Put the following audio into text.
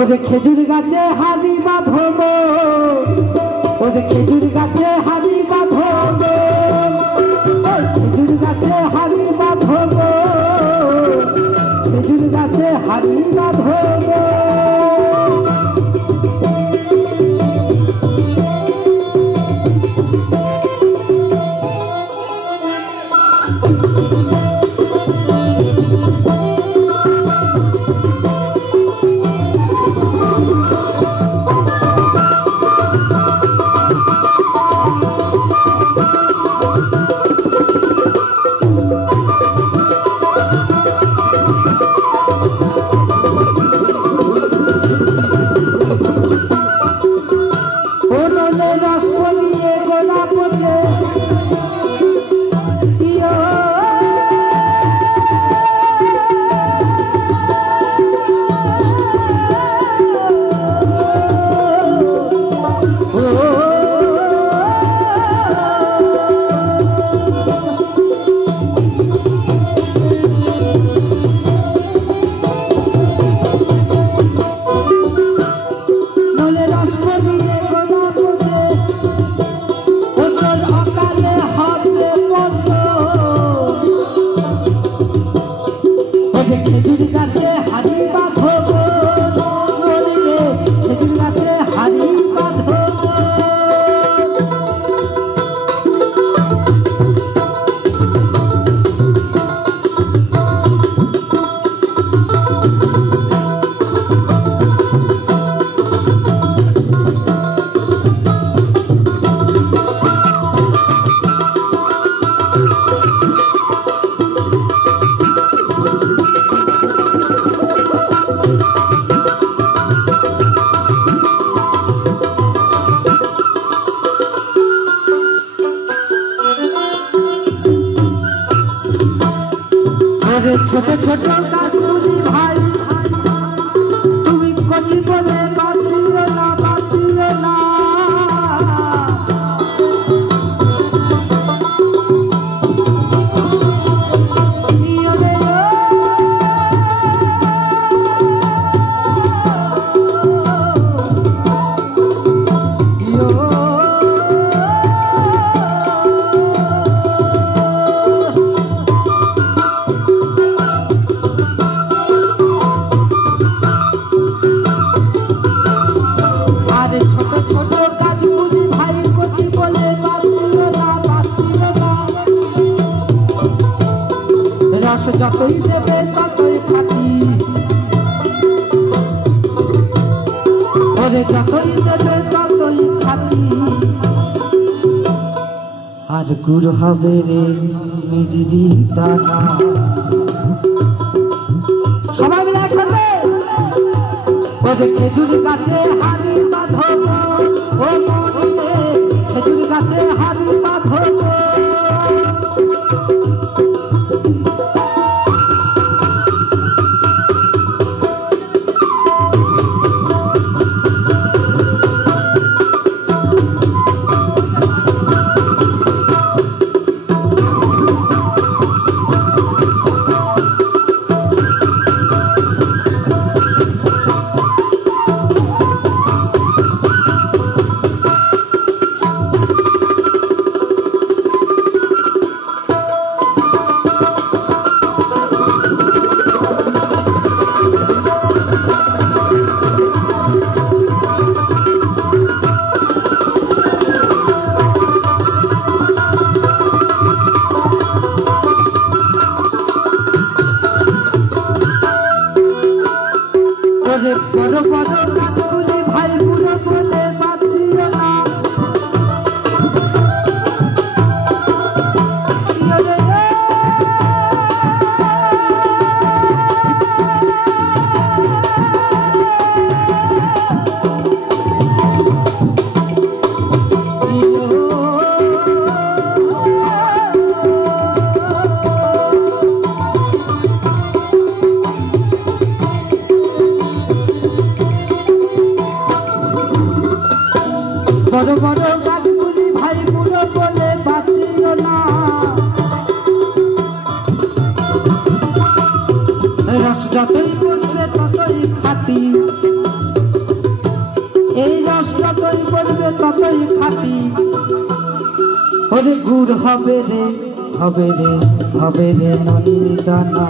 ওরে খেজুর গাছে হাড়ি বাঁধবো, ওরে খেজুর গাছে হাড়ি বাঁধবো, খেজুর গাছে হাড়ি বাঁধবো, খেজুর গাছে হাড়ি বাঁধবো। খেজুর গাছে হাড়ি বাঁধবো, খেজুর গাছে হাড়ি বাঁধবো। ছোট ছোট কাজগুলি ভাই তুমি কচি বলে বাঁচিও না, বাঁচিও না। রস যতই দেবে ততই খাটি, ওরে যতই দেবে ততই খাটি। আর গুড় হবে রে মিজিরি দানা। সবাই মিলে একসাথে ওরে খেজুর গাছে হাড়ি বাঁধবো, ও মনি রে খেজুর গাছে হাড়ি বাঁধবো। বড় বড় গাছগুলি ভাই বুড়ো বলে বাঁচিও না। বড় বড় গাছগুলি ভাই বুড়ো বলে বাঁচিও না। রস যতই করবে ততই খাটি। দই খাটি ওরে গুড় হবে রে হবে রে হবে রে নলিনী দানা